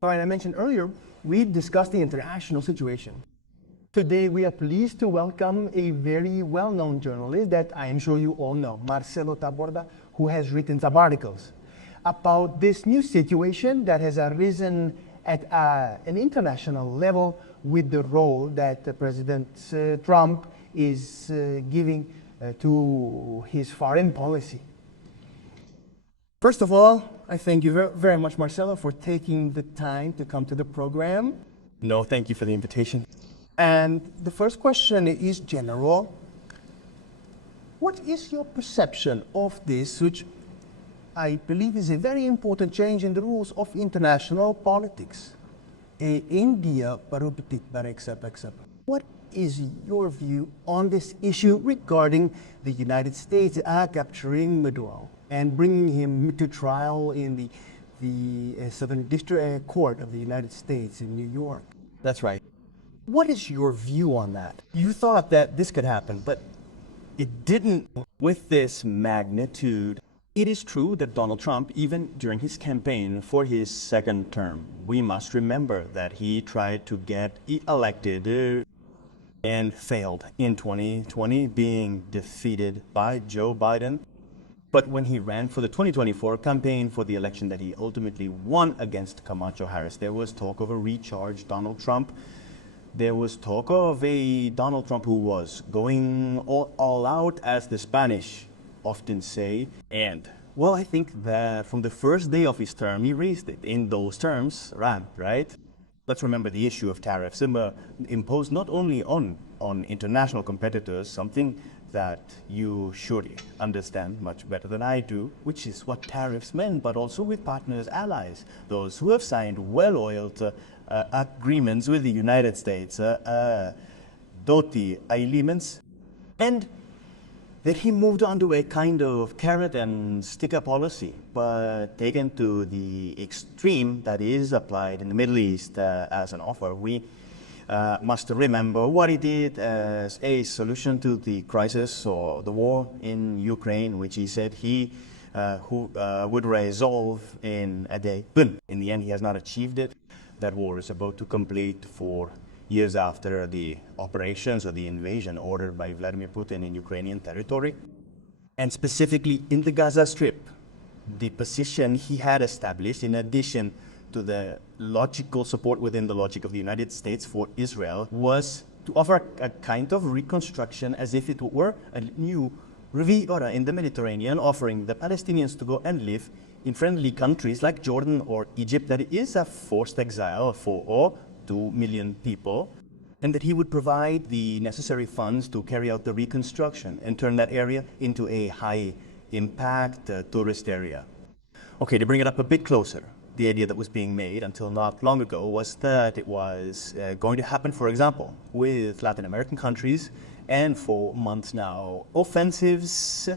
All right, I mentioned earlier, we discussed the international situation. Today, we are pleased to welcome a very well-known journalist that I am sure you all know, Marcelo Taborda, who has written some articles about this new situation that has arisen at an international level with the role that President Trump is giving to his foreign policy. First of all, I thank you very much, Marcelo, for taking the time to come to the program. No, thank you for the invitation. And the first question is general. What is your perception of this, which I believe is a very important change in the rules of international politics? India, what is your view on this issue regarding the United States capturing Maduro and bringing him to trial in the Southern District Court of the United States in New York? That's right. What is your view on that? You thought that this could happen, but it didn't with this magnitude. It is true that Donald Trump, even during his campaign for his second term, we must remember that he tried to get elected and failed in 2020, being defeated by Joe Biden. But when he ran for the 2024 campaign for the election that he ultimately won against Camacho Harris, there was talk of a recharged Donald Trump. There was talk of a Donald Trump who was going all out, as the Spanish often say. And, well, I think that from the first day of his term, he raised it in those terms, right? Let's remember the issue of tariffs imposed not only on international competitors, something that you surely understand much better than I do, which is what tariffs meant, but also with partners, allies, those who have signed well-oiled agreements with the United States, DOTI agreements, and that he moved on to a kind of carrot and sticker policy, but taken to the extreme that is applied in the Middle East as an offer. We must remember what he did as a solution to the crisis or the war in Ukraine, which he said he would resolve in a day. But in the end, he has not achieved it. That war is about to complete 4 years after the operations or the invasion ordered by Vladimir Putin in Ukrainian territory. And specifically in the Gaza Strip, the position he had established, in addition to the logical support within the logic of the United States for Israel, was to offer a kind of reconstruction as if it were a new Riviera in the Mediterranean, offering the Palestinians to go and live in friendly countries like Jordan or Egypt, that is a forced exile for 2 million people, and that he would provide the necessary funds to carry out the reconstruction and turn that area into a high-impact tourist area. Okay, to bring it up a bit closer, the idea that was being made until not long ago was that it was going to happen, for example, with Latin American countries, and for months now, offensives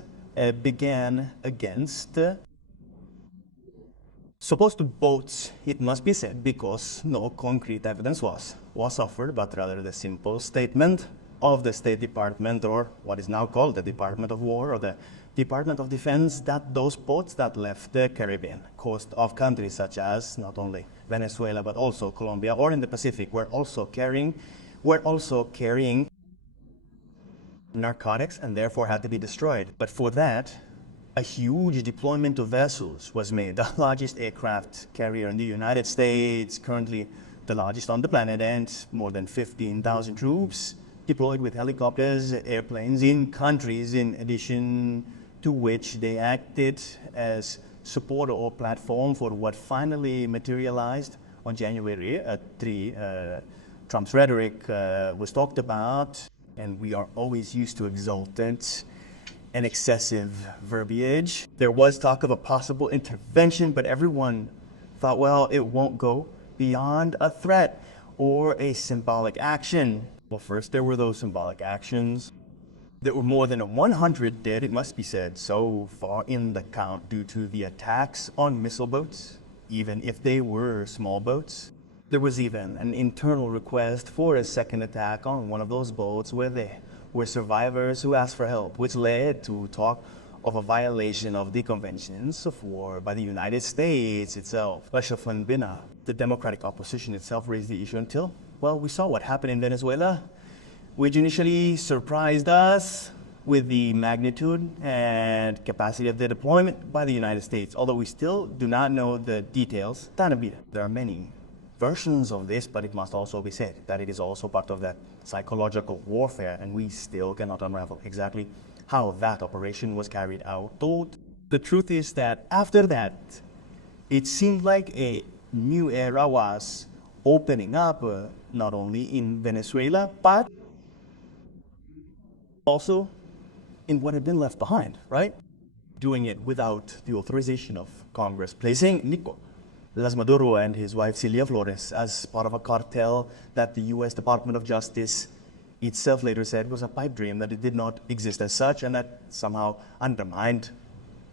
began against supposed to boats, it must be said, because no concrete evidence was offered, but rather the simple statement of the State Department, or what is now called the Department of War, or the Department of Defense, that those boats that left the Caribbean coast of countries such as not only Venezuela, but also Colombia, or in the Pacific, were also carrying narcotics and therefore had to be destroyed. But for that, a huge deployment of vessels was made, the largest aircraft carrier in the United States, currently the largest on the planet, and more than 15,000 troops deployed with helicopters, airplanes in countries, in addition to which they acted as support or platform for what finally materialized on January 3. Trump's rhetoric was talked about, and we are always used to exultant and excessive verbiage. There was talk of a possible intervention, but everyone thought, well, it won't go beyond a threat or a symbolic action. Well, first there were those symbolic actions. There were more than 100 dead, it must be said, so far in the count due to the attacks on missile boats, even if they were small boats. There was even an internal request for a second attack on one of those boats where there were survivors who asked for help, which led to talk of a violation of the conventions of war by the United States itself. The Democratic opposition itself raised the issue until, well, we saw what happened in Venezuela, which initially surprised us with the magnitude and capacity of the deployment by the United States, although we still do not know the details. There are many versions of this, but it must also be said that it is also part of that psychological warfare, and we still cannot unravel exactly how that operation was carried out. The truth is that after that, it seemed like a new era was opening up, not only in Venezuela, but also in what had been left behind, right? Doing it without the authorization of Congress, placing Nicolás Maduro and his wife Celia Flores as part of a cartel that the U.S. Department of Justice itself later said was a pipe dream, that it did not exist as such, and that somehow undermined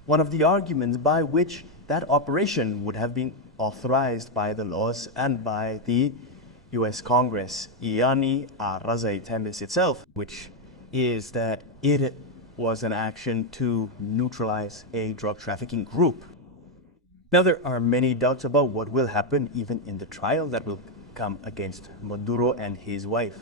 one of the arguments by which that operation would have been authorized by the laws and by the U.S. Congress, Iani Arrazay Tembes itself, which is that it was an action to neutralize a drug trafficking group. Now, there are many doubts about what will happen even in the trial that will come against Maduro and his wife,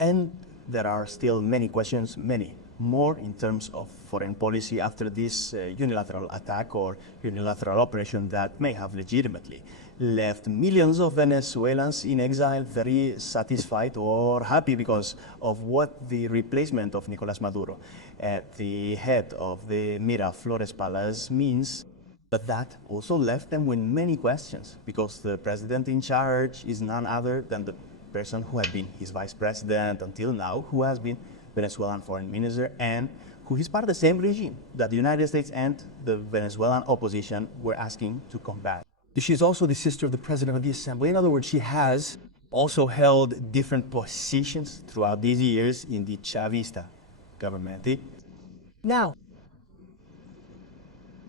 and there are still many questions, many more in terms of foreign policy after this unilateral attack or unilateral operation that may have legitimately left millions of Venezuelans in exile very satisfied or happy because of what the replacement of Nicolás Maduro at the head of the Miraflores Palace means. But that also left them with many questions, because the president in charge is none other than the person who had been his vice president until now, who has been Venezuelan foreign minister, and who is part of the same regime that the United States and the Venezuelan opposition were asking to combat. She is also the sister of the president of the assembly. In other words, she has also held different positions throughout these years in the Chavista government. Now,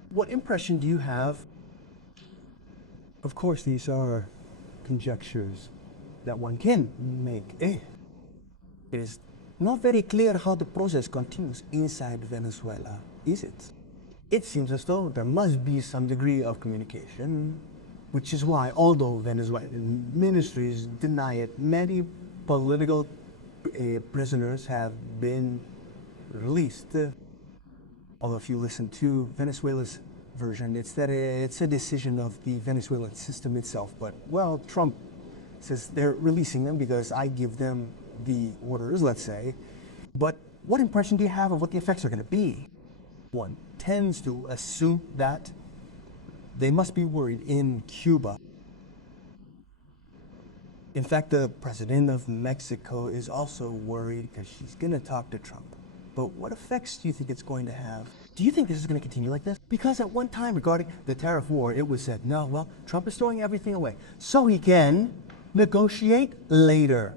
what impression do you have? Of course, these are conjectures that one can make. It is not very clear how the process continues inside Venezuela, is it? It seems as though there must be some degree of communication, which is why, although Venezuelan ministries deny it, many political prisoners have been released. Although if you listen to Venezuela's version, it's that it's a decision of the Venezuelan system itself. But, well, Trump says they're releasing them because I give them the orders, let's say. But what impression do you have of what the effects are going to be? One tends to assume that they must be worried in Cuba. In fact, the president of Mexico is also worried because she's going to talk to Trump. But what effects do you think it's going to have? Do you think this is going to continue like this? Because at one time regarding the tariff war, it was said, no, well, Trump is throwing everything away so he can negotiate later.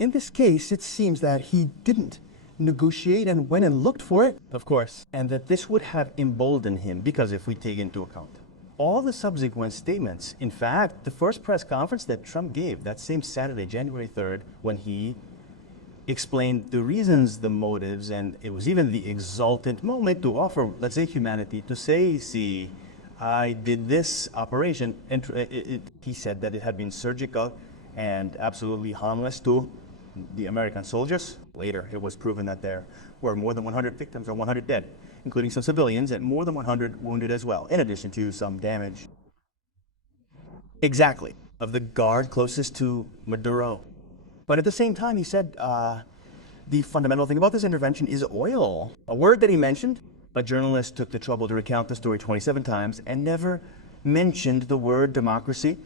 In this case, it seems that he didn't negotiate and went and looked for it. Of course, and that this would have emboldened him, because if we take into account all the subsequent statements, in fact, the first press conference that Trump gave that same Saturday, January 3rd, when he explained the reasons, the motives, and it was even the exultant moment to offer, let's say, humanity, to say, see, I did this operation, and he said that it had been surgical and absolutely harmless to the American soldiers. Later, it was proven that there were more than 100 victims or 100 dead, including some civilians, and more than 100 wounded as well, in addition to some damage. Exactly, of the guard closest to Maduro. But at the same time, he said the fundamental thing about this intervention is oil. A word that he mentioned, a journalist took the trouble to recount the story 27 times and never mentioned the word democracy.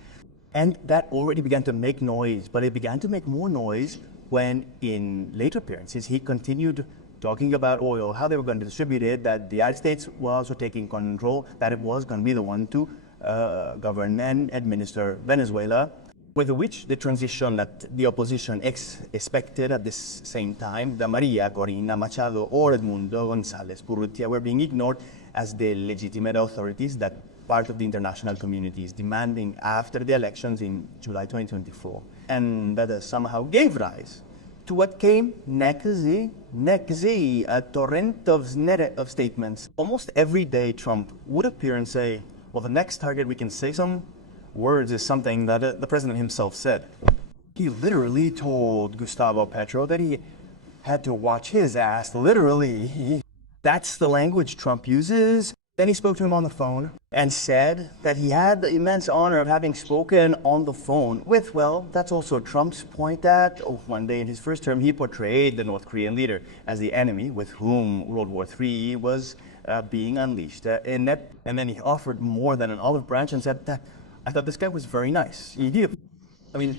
And that already began to make noise, but it began to make more noise when, in later appearances, he continued talking about oil, how they were going to distribute it, that the United States was also taking control, that it was going to be the one to govern and administer Venezuela, with which the transition that the opposition expected at this same time, the Maria Corina Machado or Edmundo González Urrutia, were being ignored as the legitimate authorities that part of the international community is demanding after the elections in July 2024. And that somehow gave rise to what came next, a torrent of statements. Almost every day, Trump would appear and say, well, the next target we can say some words is something that the president himself said. He literally told Gustavo Petro that he had to watch his ass, literally. That's the language Trump uses. Then he spoke to him on the phone and said that he had the immense honor of having spoken on the phone with, well, that's also Trump's point that one day in his first term, he portrayed the North Korean leader as the enemy with whom World War III was being unleashed. And then he offered more than an olive branch and said that, I thought this guy was very nice. I mean,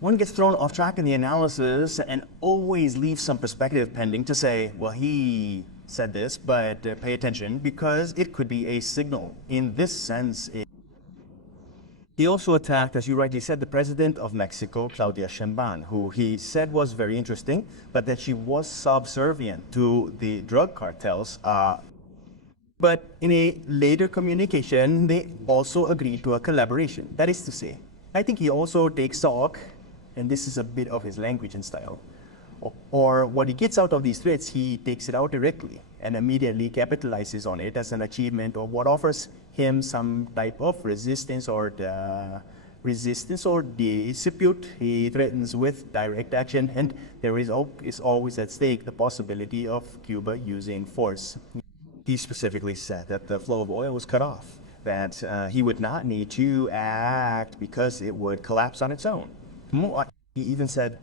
one gets thrown off track in the analysis and always leaves some perspective pending to say, well, he said this, but pay attention because it could be a signal. In this sense, he also attacked, as you rightly said, the president of Mexico, Claudia Sheinbaum, who he said was very interesting, but that she was subservient to the drug cartels. But in a later communication, they also agreed to a collaboration. That is to say, I think he also takes stock, and this is a bit of his language and style, or what he gets out of these threats, he takes it out directly and immediately capitalizes on it as an achievement or what offers him some type of resistance or dispute. He threatens with direct action, and there is always at stake the possibility of Cuba using force. He specifically said that the flow of oil was cut off, that he would not need to act because it would collapse on its own. He even said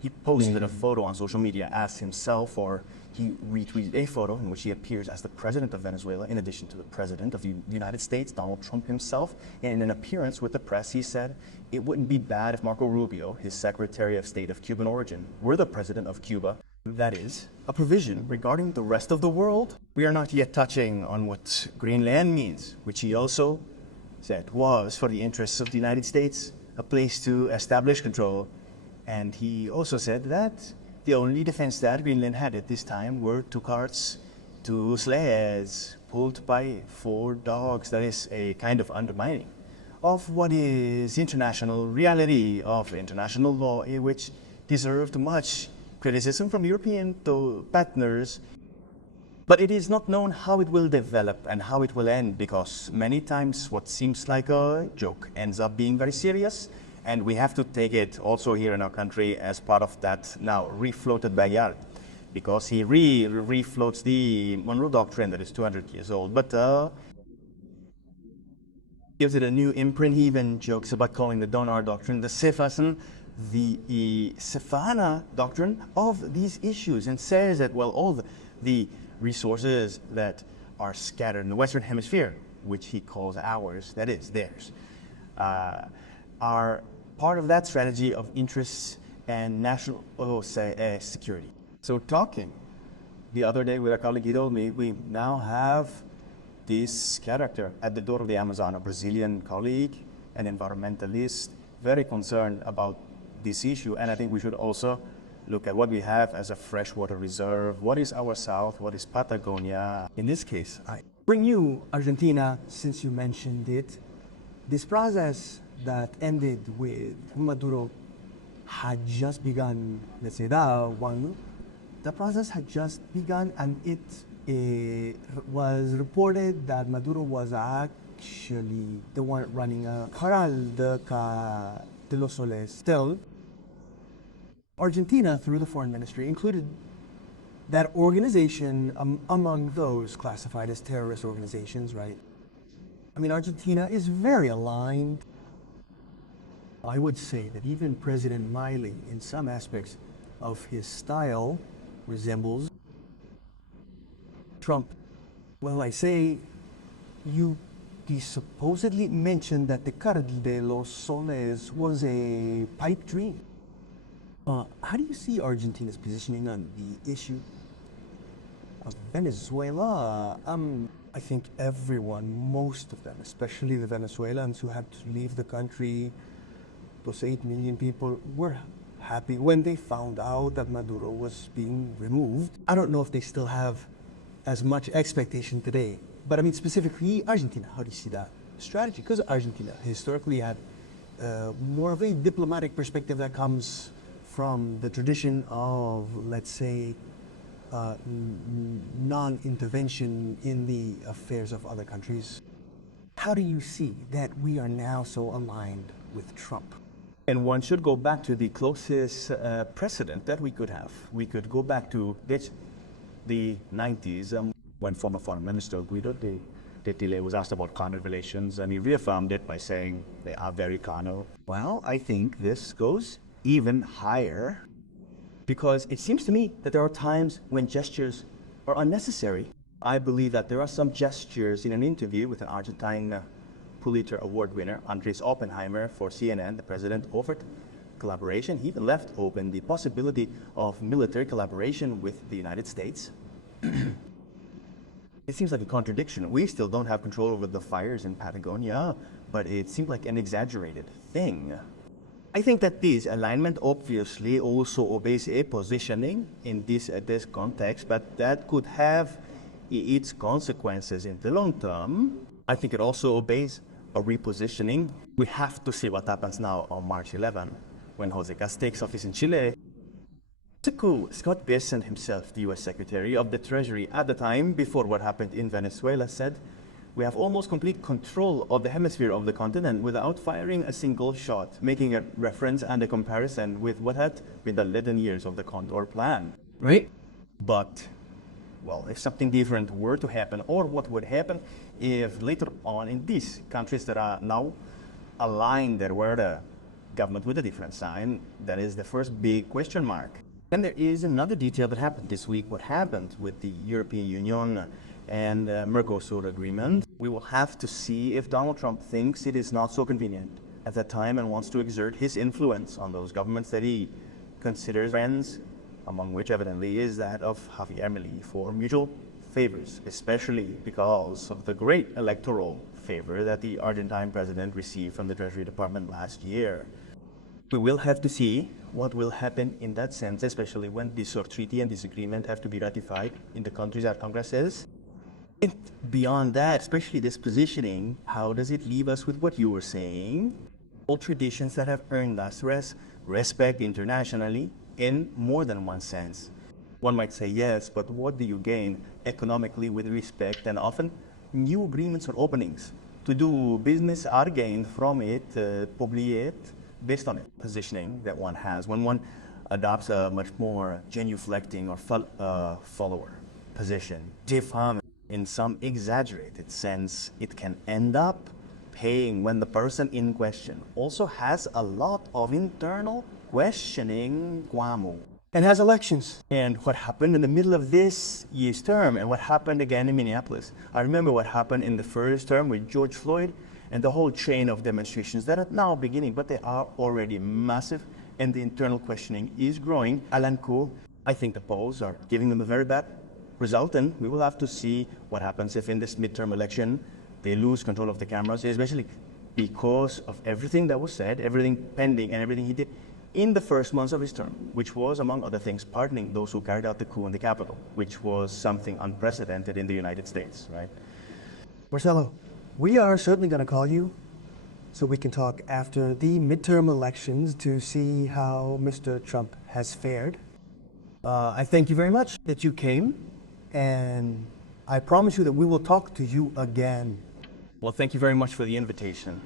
he posted a photo on social media as himself, or he retweeted a photo in which he appears as the president of Venezuela, in addition to the president of the United States, Donald Trump himself. And in an appearance with the press, he said it wouldn't be bad if Marco Rubio, his Secretary of State of Cuban origin, were the president of Cuba. That is a provision regarding the rest of the world. We are not yet touching on what Greenland means, which he also said was, for the interests of the United States, a place to establish control. And he also said that the only defense that Greenland had at this time were 2 carts, 2 sleds, pulled by 4 dogs. That is a kind of undermining of what is international reality, of international law, which deserved much criticism from European partners. But it is not known how it will develop and how it will end, because many times what seems like a joke ends up being very serious. And we have to take it also here in our country as part of that now refloated backyard, because he refloats the Monroe Doctrine that is 200 years old, but gives it a new imprint. He even jokes about calling the Donar Doctrine the Cefasen, the Cephana Doctrine of these issues, and says that, well, all the resources that are scattered in the Western Hemisphere, which he calls ours, that is theirs, are part of that strategy of interests and national security. So talking the other day with a colleague, he told me we now have this character at the door of the Amazon, a Brazilian colleague, an environmentalist, very concerned about this issue. And I think we should also look at what we have as a freshwater reserve. What is our south? What is Patagonia? In this case, I bring you Argentina, since you mentioned it. This process that ended with Maduro had just begun, let's say that one, the process had just begun, and it was reported that Maduro was actually the one running a Corral de los Soles. Still, Argentina, through the foreign ministry, included that organization among those classified as terrorist organizations, right? I mean, Argentina is very aligned. I would say that even President Milei, in some aspects of his style, resembles Trump. Well, I say, he supposedly mentioned that the Corral de los Soles was a pipe dream. How do you see Argentina's positioning on the issue of Venezuela? I think everyone, most of them, especially the Venezuelans who had to leave the country, those 8 million people, were happy when they found out that Maduro was being removed. I don't know if they still have as much expectation today, but I mean specifically Argentina, how do you see that strategy? Because Argentina historically had more of a diplomatic perspective that comes from the tradition of, let's say, non-intervention in the affairs of other countries. How do you see that we are now so aligned with Trump? And one should go back to the closest precedent that we could have. We could go back to the 90s when former Foreign Minister Guido de Tile was asked about carnal relations, and he reaffirmed it by saying they are very carnal. Well, I think this goes even higher, because it seems to me that there are times when gestures are unnecessary. I believe that there are some gestures in an interview with an Argentine Pulitzer Award winner, Andres Oppenheimer, for CNN. The president offered collaboration. He even left open the possibility of military collaboration with the United States. It seems like a contradiction. We still don't have control over the fires in Patagonia, but it seemed like an exaggerated thing. I think that this alignment obviously also obeys a positioning in this context, but that could have its consequences in the long term. I think it also obeys a repositioning. We have to see what happens now on March 11, when Jose Cast takes office in Chile. Scott Bessent himself, the U.S. Secretary of the Treasury at the time, before what happened in Venezuela, said, "We have almost complete control of the hemisphere of the continent without firing a single shot," making a reference and a comparison with what had been the leaden years of the Condor Plan. Right? But, well, if something different were to happen, or what would happen if later on in these countries that are now aligned, there were a government with a different sign, that is the first big question mark. Then there is another detail that happened this week, what happened with the European Union and Mercosur agreement. We will have to see if Donald Trump thinks it is not so convenient at that time and wants to exert his influence on those governments that he considers friends, among which evidently is that of Javier Milei, for mutual favors, especially because of the great electoral favor that the Argentine president received from the Treasury Department last year. We will have to see what will happen in that sense, especially when this sort of treaty and this agreement have to be ratified in the countries that Congress is. And beyond that, especially this positioning, how does it leave us with what you were saying? All traditions that have earned us respect internationally in more than one sense. One might say yes, but what do you gain economically with respect? And often new agreements or openings to do business are gained from it, probably it, based on it, positioning that one has. When one adopts a much more genuflecting or follower position, different in some exaggerated sense, it can end up paying when the person in question also has a lot of internal questioning, And has elections. and what happened in the middle of this year's term, and what happened again in Minneapolis. I remember what happened in the first term with George Floyd, and the whole chain of demonstrations that are now beginning, but they are already massive, and the internal questioning is growing. Alan Koo, I think the polls are giving them a very bad result, and we will have to see what happens if in this midterm election they lose control of the cameras, especially because of everything that was said, everything pending, and everything he did in the first months of his term, which was, among other things, pardoning those who carried out the coup in the Capitol, which was something unprecedented in the United States, right? Marcelo, we are certainly going to call you so we can talk after the midterm elections to see how Mr. Trump has fared. I thank you very much that you came, and I promise you that we will talk to you again. Well, thank you very much for the invitation.